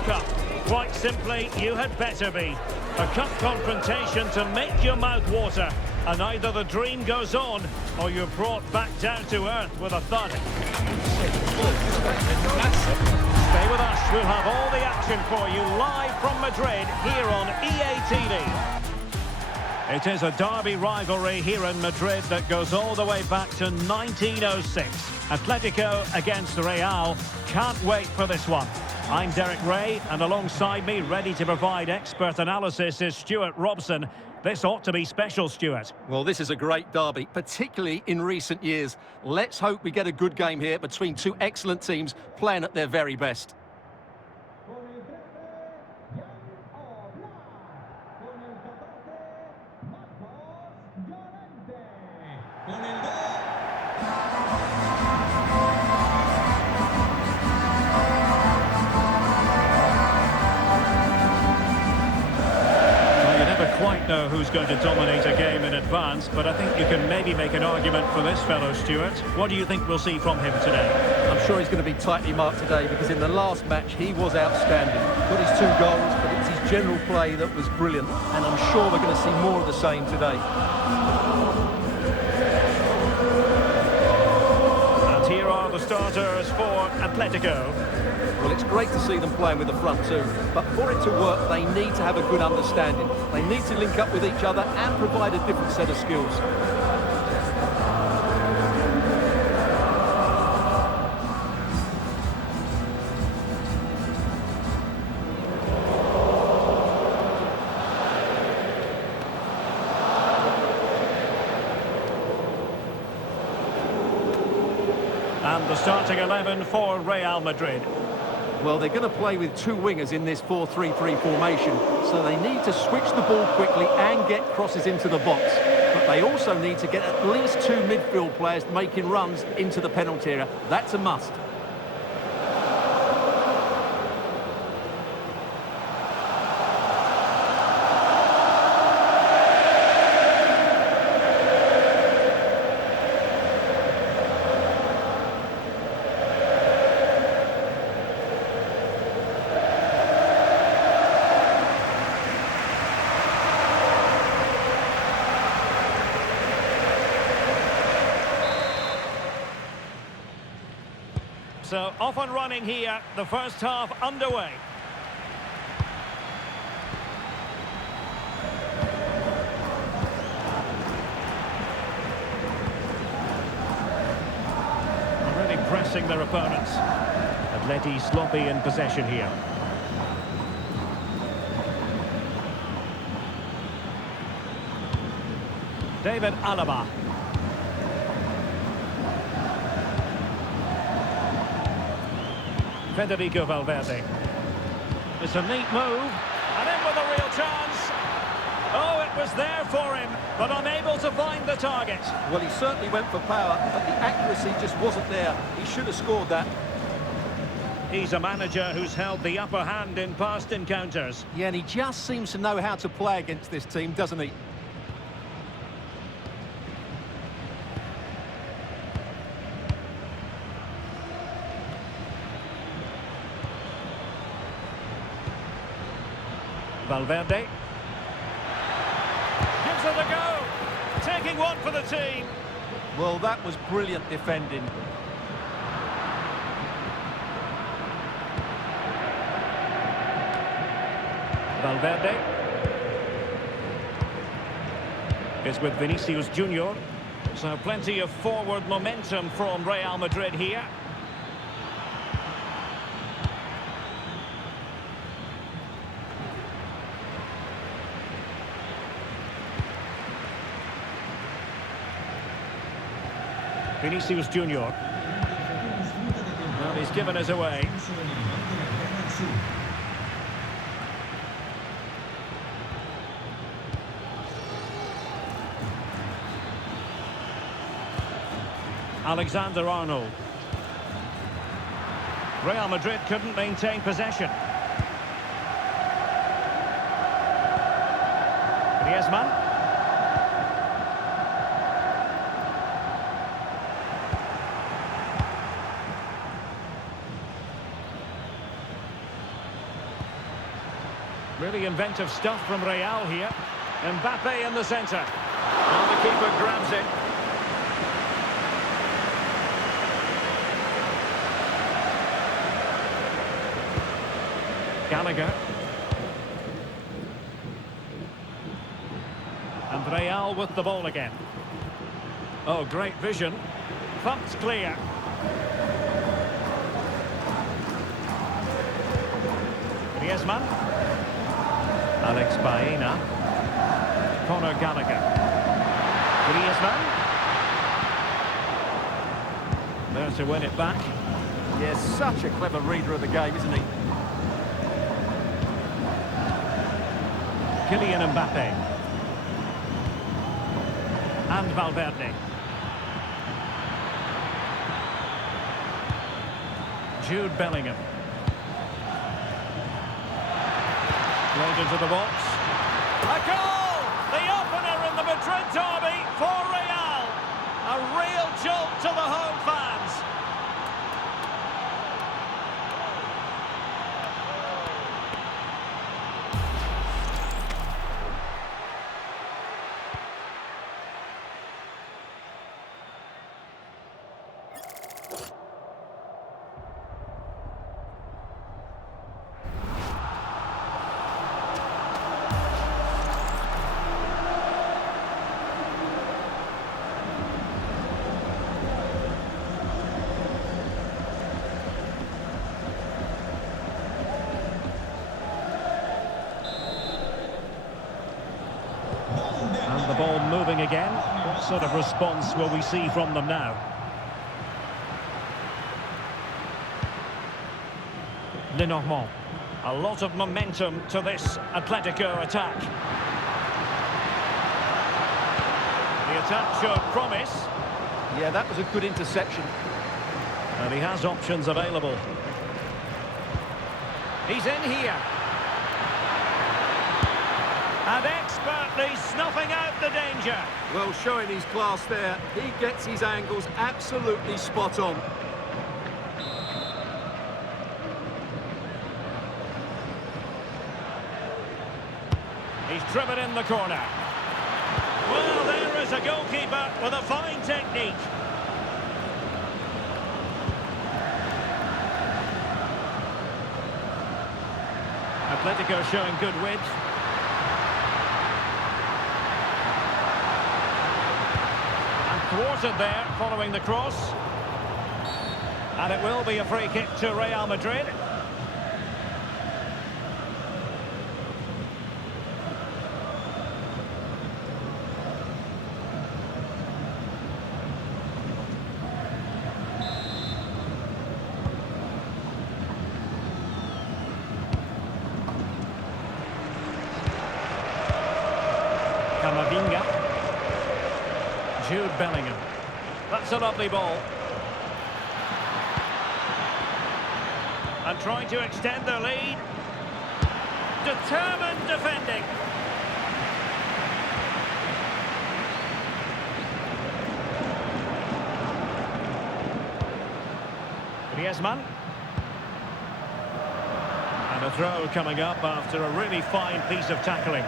cup. Quite simply, you had better be. A cup confrontation to make your mouth water. And either the dream goes on, or you're brought back down to earth with a thud. Stay with us, we'll have all the action for you live from Madrid here on EA TV. It is a derby rivalry here in Madrid that goes all the way back to 1906. Atletico against Real. Can't wait for this one. I'm Derek Ray, and alongside me, ready to provide expert analysis, is Stuart Robson. This ought to be special, Stuart. Well, this is a great derby, particularly in recent years. Let's hope we get a good game here between two excellent teams playing at their very best. Quite know who's going to dominate a game in advance, but I think you can maybe make an argument for this fellow, Stuart. What do you think we'll see from him today? I'm sure he's going to be tightly marked today, because in the last match he was outstanding. Got his 2 goals, but it's his general play that was brilliant, and I'm sure we're going to see more of the same today. And here are the starters for Atletico. Well, it's great to see them playing with the front two, but for it to work, they need to have a good understanding. They need to link up with each other and provide a different set of skills. And the starting 11 for Real Madrid. Well, they're going to play with 2 wingers in this 4-3-3 formation, so they need to switch the ball quickly and get crosses into the box. But they also need to get at least 2 midfield players making runs into the penalty area. That's a must. So off and running here, the first half underway. Really pressing their opponents. Atleti sloppy in possession here. David Alaba. Federico Valverde. It's a neat move, and in with a real chance. Oh, it was there for him, but unable to find the target. Well, he certainly went for power, but the accuracy just wasn't there. He should have scored that. He's a manager who's held the upper hand in past encounters. Yeah, and he just seems to know how to play against this team, doesn't he? Valverde gives it a go, taking one for the team. Well, that was brilliant defending. Valverde is with Vinicius Junior, so plenty of forward momentum from Real Madrid here. Vinicius Junior. Well, he's given us away. Alexander-Arnold. Real Madrid couldn't maintain possession. Griezmann. Really inventive stuff from Real here. Mbappe in the centre. And the keeper grabs it. Gallagher. And Real with the ball again. Oh, great vision. Thumped clear. Griezmann. Alex Baena. Conor Gallagher. Griezmann. There to win it back. Yes, such a clever reader of the game, isn't he? Kylian Mbappe. And Valverde. Jude Bellingham. Played into the box. A goal! The opener in the Madrid derby for Real. A real jolt to the home fans. And the ball moving again. What sort of response will we see from them now? Lenormand. A lot of momentum to this Atletico attack. The attack showed promise. Yeah, that was a good interception. And he has options available. He's in here. And expertly snuffing out the danger. Well, showing his class there. He gets his angles absolutely spot on. He's driven in the corner. Well, there is a goalkeeper with a fine technique. Atletico showing good width. And thwarted there following the cross. And it will be a free kick to Real Madrid. Jude Bellingham. That's a lovely ball. And trying to extend their lead. Determined defending. Griezmann. And a throw coming up after a really fine piece of tackling.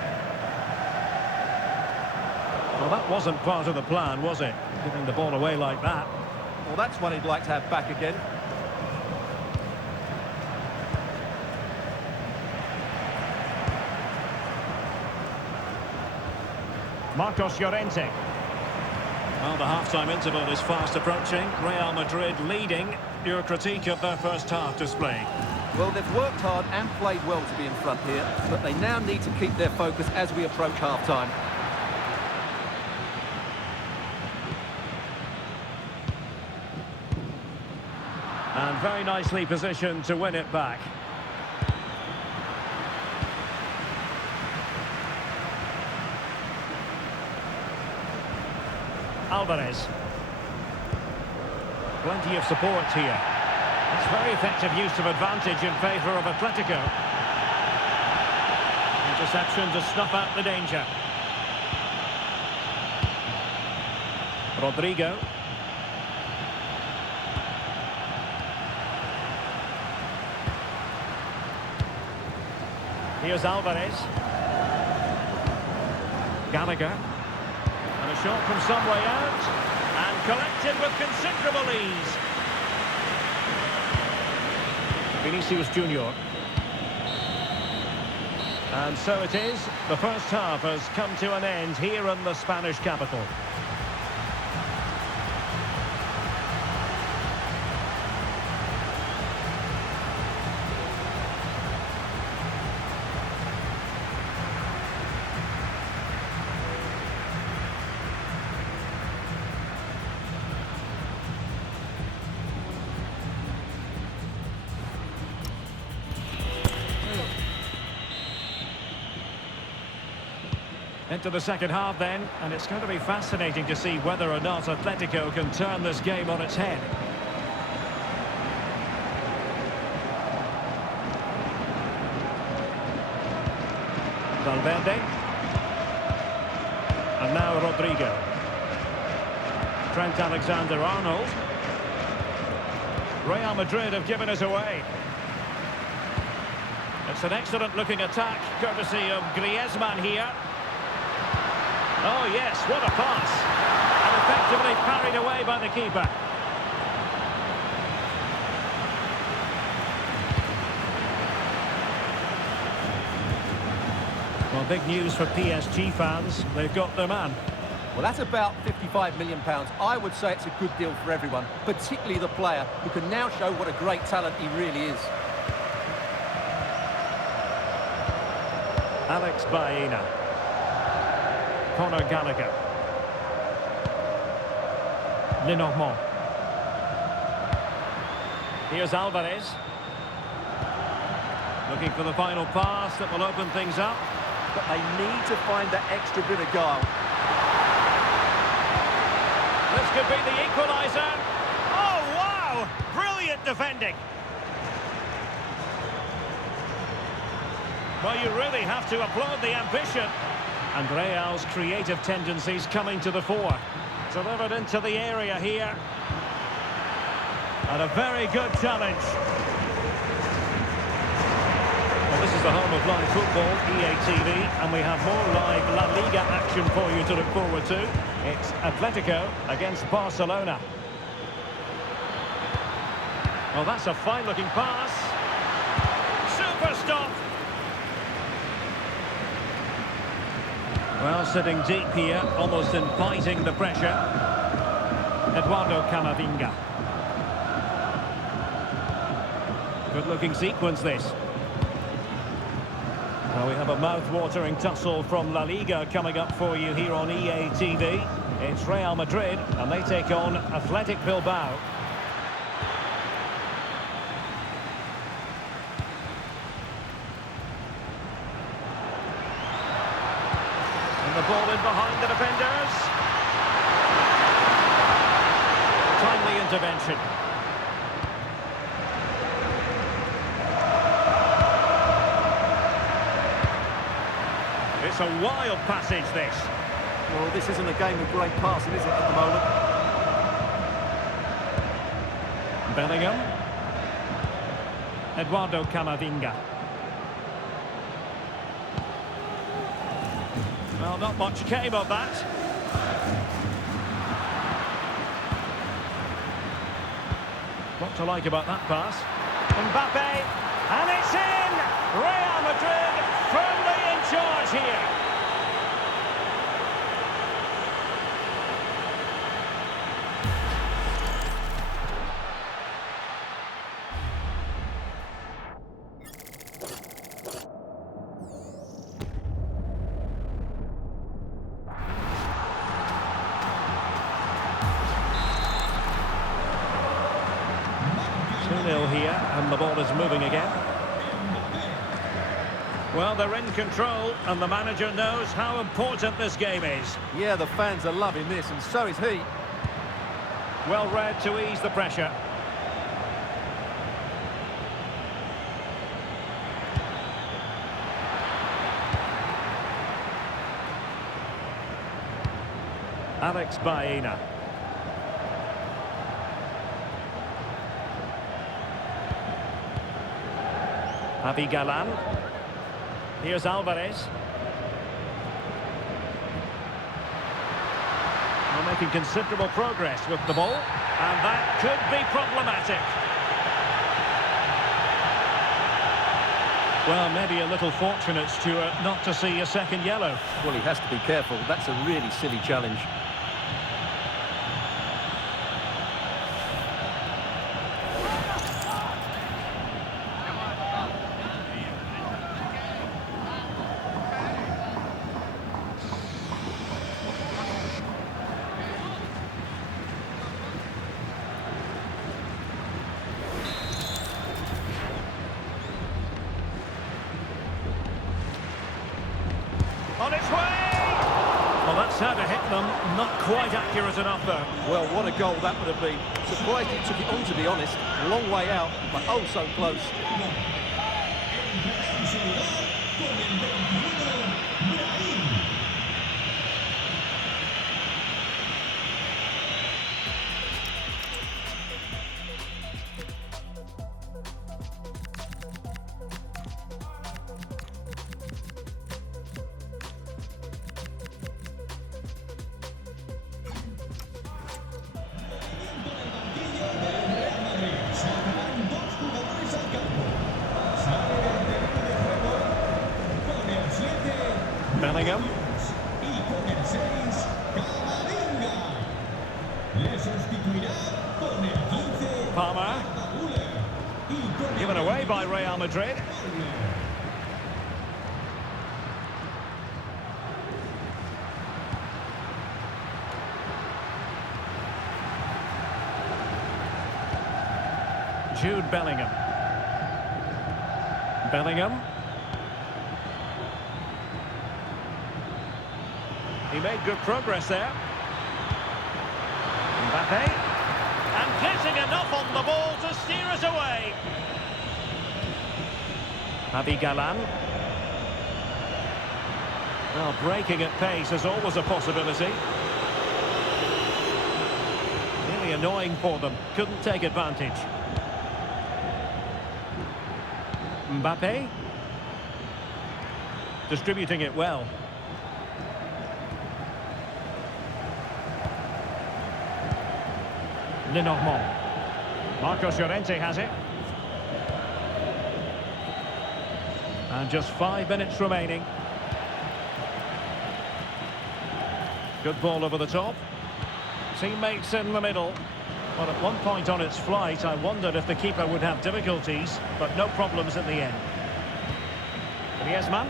Well, that wasn't part of the plan, was it? Giving the ball away like that. Well, that's one he'd like to have back again. Marcos Llorente. Well, the half-time interval is fast approaching. Real Madrid leading. Your critique of their first half display? Well, they've worked hard and played well to be in front here, but they now need to keep their focus as we approach half-time. And very nicely positioned to win it back. Alvarez. Plenty of support here. It's very effective use of advantage in favour of Atletico. Interception to snuff out the danger. Rodrigo. Here's Alvarez. Gallagher. And a shot from some way out. And collected with considerable ease. Vinicius Junior. And so it is. The first half has come to an end here in the Spanish capital. Into the second half then, and it's going to be fascinating to see whether or not Atletico can turn this game on its head. Valverde. And now Rodrigo. Trent Alexander-Arnold. Real Madrid have given it away. It's an excellent looking attack, courtesy of Griezmann here. Oh yes, what a pass. And effectively parried away by the keeper. Well, big news for PSG fans. They've got their man. Well, that's about £55 million. I would say it's a good deal for everyone, particularly the player, who can now show what a great talent he really is. Alex Baena. Conor Gallagher. Lenormand. Here's Alvarez. Looking for the final pass that will open things up. But they need to find that extra bit of guile. This could be the equaliser. Oh, wow! Brilliant defending. Well, you really have to applaud the ambition. And Real's creative tendencies coming to the fore. Delivered into the area here. And a very good challenge. Well, this is the home of live football, EA TV, and we have more live La Liga action for you to look forward to. It's Atletico against Barcelona. Well, that's a fine-looking pass. Super stop. Well, sitting deep here, almost inviting the pressure. Eduardo Camavinga. Good-looking sequence, this. Well, we have a mouth-watering tussle from La Liga coming up for you here on EA TV. It's Real Madrid, and they take on Athletic Bilbao. And the ball in behind the defenders. Timely intervention. It's a wild passage, this. Well, this isn't a game of great passing, is it, at the moment? Bellingham. Eduardo Camavinga. Well, not much came of that. What to like about that pass? Mbappe, and it's in! Real Madrid firmly in charge here. Here, and the ball is moving again. Well, they're in control, and the manager knows how important this game is. Yeah, the fans are loving this, and so is he. Well read to ease the pressure. Alex Baena. Avi Galan. Here's Alvarez. They're making considerable progress with the ball, and that could be problematic. Well, maybe a little fortunate, Stuart, not to see a second yellow. Well, he has to be careful. That's a really silly challenge. On its way! Well, that's how to hit them. Not quite accurate enough, though. Well, what a goal that would have been. Surprised he took it on, to be honest. Long way out, but oh so close. Bellingham. Palmer. Given away by Real Madrid. Jude Bellingham. Bellingham. He made good progress there. Mbappe. And getting enough on the ball to steer us away. Javi Galan. Well, breaking at pace is always a possibility. Really annoying for them. Couldn't take advantage. Mbappe. Distributing it well. Lenormand. Marcos Llorente has it. And just 5 minutes remaining. Good ball over the top. Teammates in the middle. Well, at one point on its flight, I wondered if the keeper would have difficulties, but no problems at the end. Griezmann.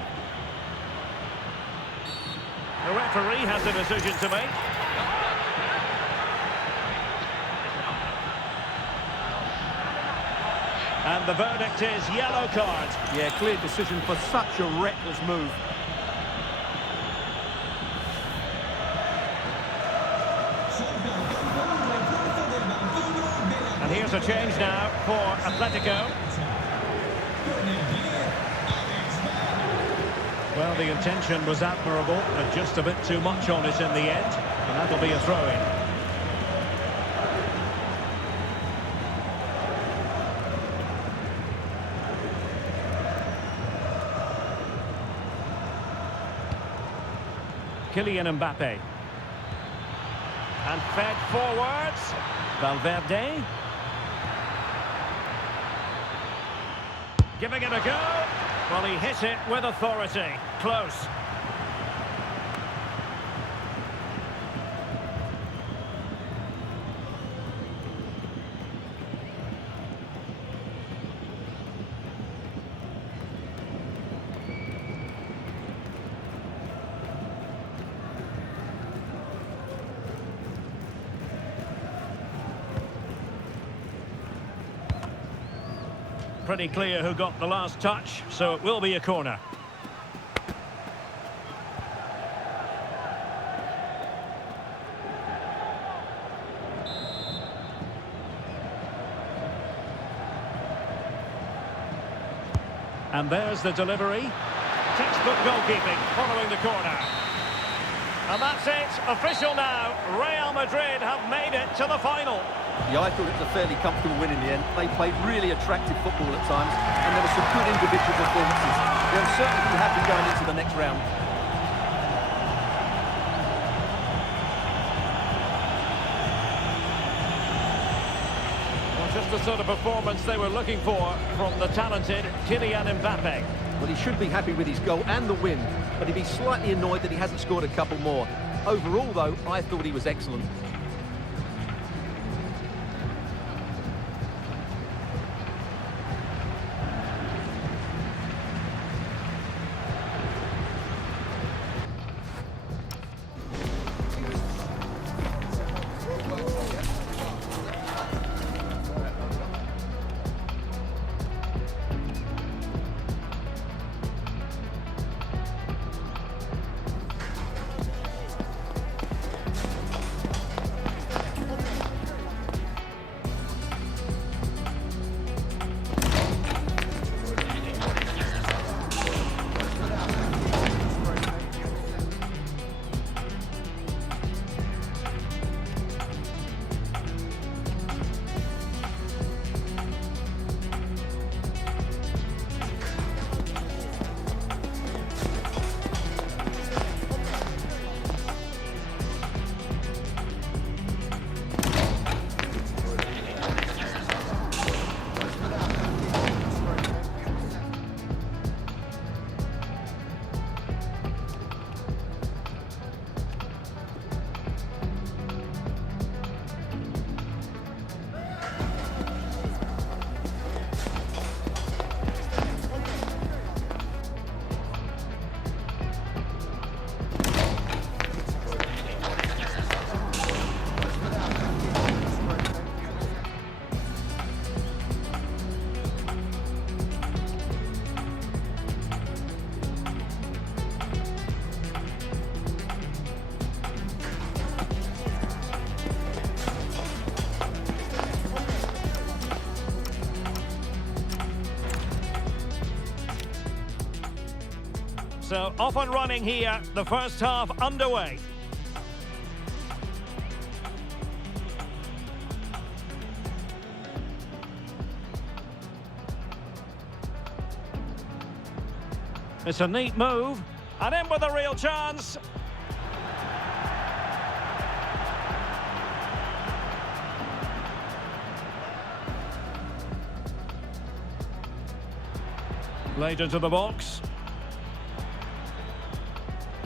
The referee has a decision to make. And the verdict is yellow card. Yeah, clear decision for such a reckless move. And here's a change now for Atletico. Well, the intention was admirable, but just a bit too much on it in the end. And that'll be a throw-in. Kylian Mbappe. And fed forwards. Valverde. Giving it a go. Well, he hit it with authority. Close. Pretty clear who got the last touch, so it will be a corner. And there's the delivery. Textbook goalkeeping following the corner. And that's it, official now. Real Madrid have made it to the final. Yeah, I thought it was a fairly comfortable win in the end. They played really attractive football at times, and there were some good individual performances. They'll certainly be happy going into the next round. Well, just the sort of performance they were looking for from the talented Kylian Mbappe. Well, he should be happy with his goal and the win, but he'd be slightly annoyed that he hasn't scored a couple more. Overall, though, I thought he was excellent. So off and running here, the first half underway. It's a neat move, and in with a real chance. Played into the box.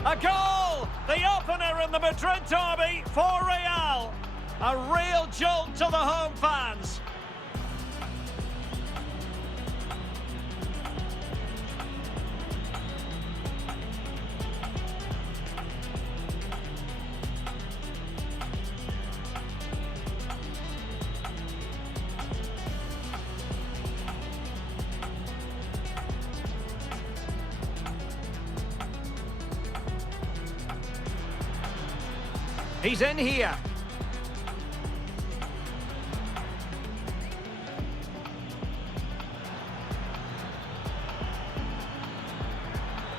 A goal! The opener in the Madrid derby for Real. A real jolt to the home fans. He's in here.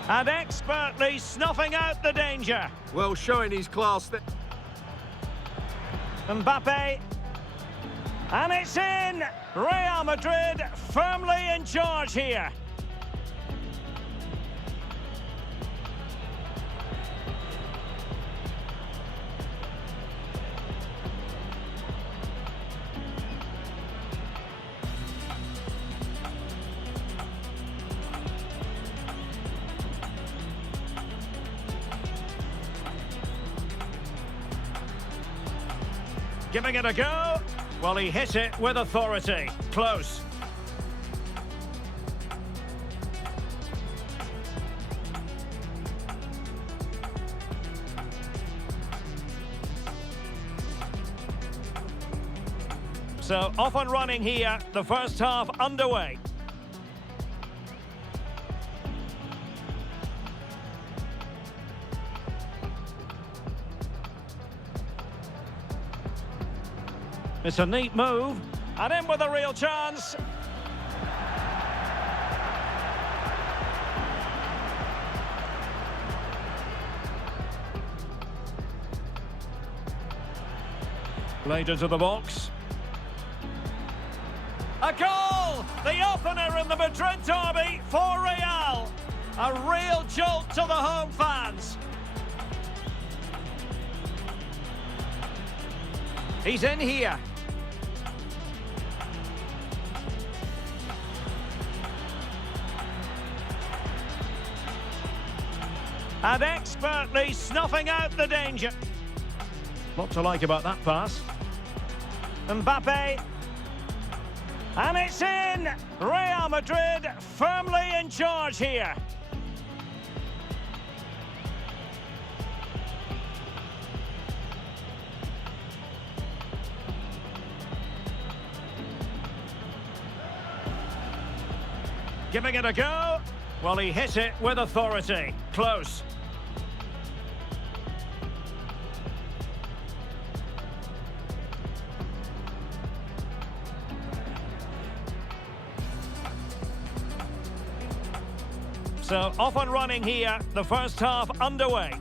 And expertly snuffing out the danger. Well, showing his class. Mbappe. And it's in! Real Madrid firmly in charge here. Giving it a go. Well, he hit it with authority. Close. So, off and running here, the first half underway. It's a neat move, and in with a real chance. Played into the box. A goal! The opener in the Madrid derby for Real. A real jolt to the home fans. He's in here. And expertly snuffing out the danger. What to like about that pass? Mbappe. And it's in! Real Madrid firmly in charge here. Giving it a go. Well, he hit it with authority. Close. So, off and running here, the first half underway.